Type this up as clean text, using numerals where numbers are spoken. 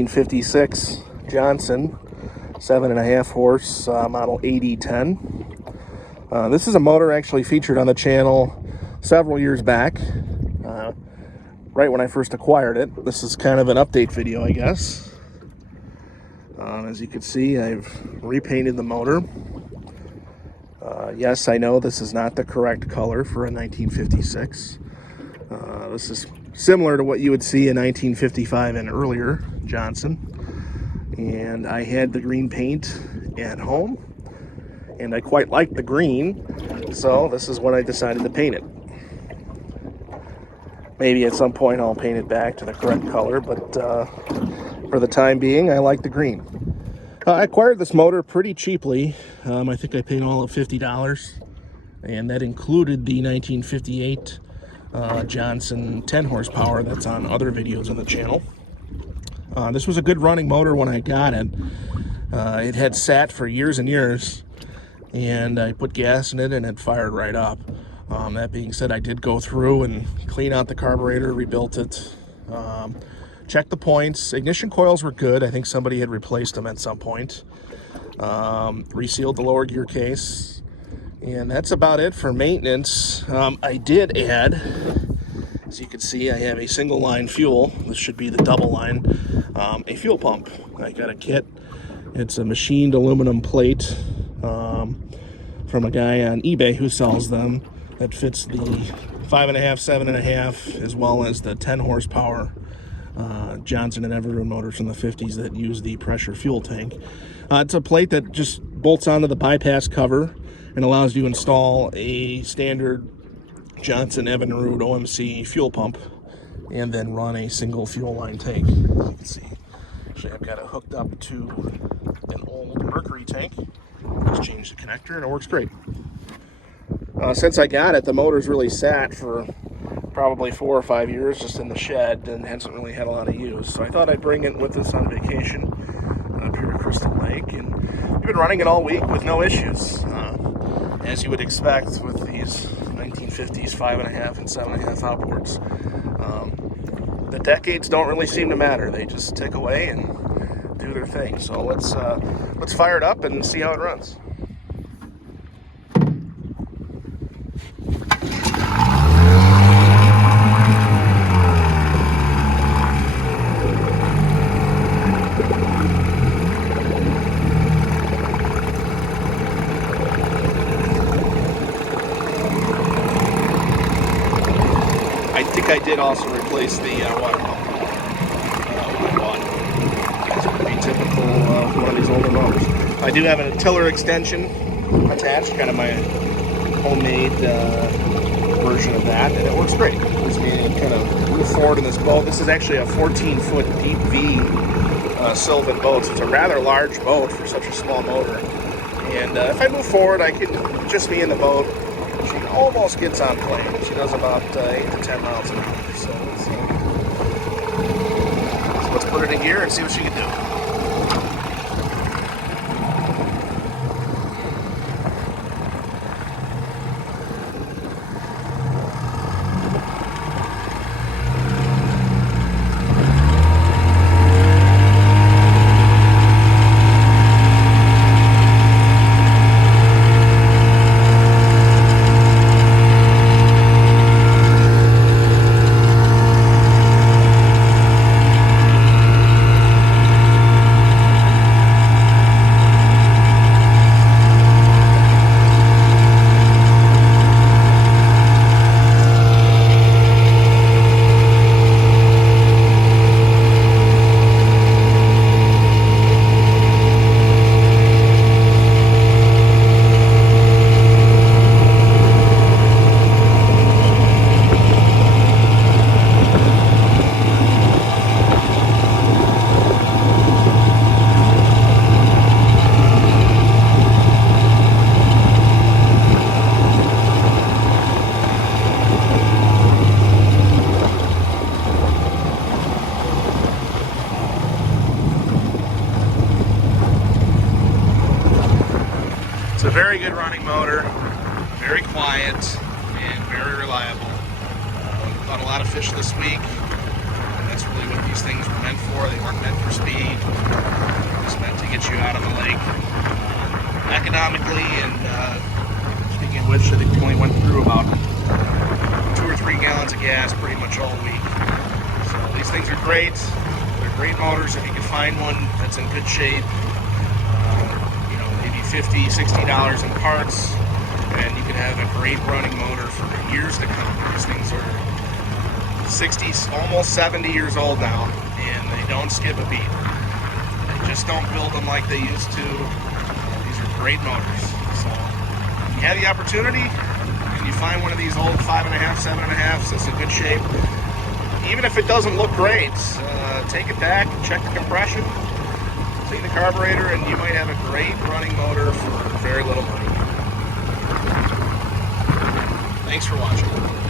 1956 Johnson 7.5 horse model AD-10. This is a motor actually featured on the channel several years back, right when I first acquired it. This is kind of an update video, I guess. As you can see, I've repainted the motor. Yes, I know this is not the correct color for a 1956. This is similar to what you would see in 1955 and earlier Johnson. And I had the green paint at home, and I quite liked the green, so this is when I decided to paint it. Maybe at some point I'll paint it back to the correct color, but for the time being, I like the green. I acquired this motor pretty cheaply. I think I paid all of $50, and that included the 1958 Johnson 10 horsepower that's on other videos on the channel. This was a good running motor when I got it. It had sat for years and years, and I put gas in it and it fired right up. That being said, I did go through and clean out the carburetor, rebuilt it, checked the points. Ignition coils were good. I think somebody had replaced them at some point. Resealed the lower gear case, and that's about it for maintenance. I did add, as you can see, I have a single line fuel. This should be the double line, a fuel pump. I got a kit. It's a machined aluminum plate from a guy on eBay who sells them that fits the 5.5, 7.5, as well as the 10 horsepower Johnson and Everett motors from the 50s that use the pressure fuel tank. It's a plate that just bolts onto the bypass cover and allows you to install a standard Johnson Evinrude OMC fuel pump and then run a single fuel line tank. As you can see, actually I've got it hooked up to an old Mercury tank. Just changed the connector and it works great. Since I got it, the motor's really sat for probably 4 or 5 years just in the shed and hasn't really had a lot of use. So I thought I'd bring it with us on vacation up here at Crystal Lake, and we've been running it all week with no issues. As you would expect with these 1950s 5.5 and 7.5 outboards. The decades don't really seem to matter. They just tick away and do their thing. So let's fire it up and see how it runs. I think I did also replace the water pump when I bought it. That's pretty typical of one of these older motors. I do have a tiller extension attached, kind of my homemade version of that, and it works great. It gives me a kind of move forward in this boat. This is actually a 14-foot deep V Sylvan boat, so it's a rather large boat for such a small motor. And if I move forward, I can just be in the boat. She almost gets on plane. She does about 8 to 10 miles an hour. So let's put it in gear and see what she can do. It's a very good running motor, very quiet, and very reliable. Caught a lot of fish this week. That's really what these things were meant for. They weren't meant for speed. It's meant to get you out on the lake economically. And speaking of which, I think we only went through about 2 or 3 gallons of gas pretty much all week. So these things are great. They're great motors if you can find one that's in good shape. You know, maybe $50, $60 in parts, and you can have a great running motor for years to come. These things are 60, almost 70 years old now, and they don't skip a beat. They just don't build them like they used to. These are great motors. So if you have the opportunity and you find one of these old 5.5, 7.5s that's in good shape, even if it doesn't look great, take it back, check the compression, clean the carburetor, and you might have a great running motor for very little money. Thanks for watching.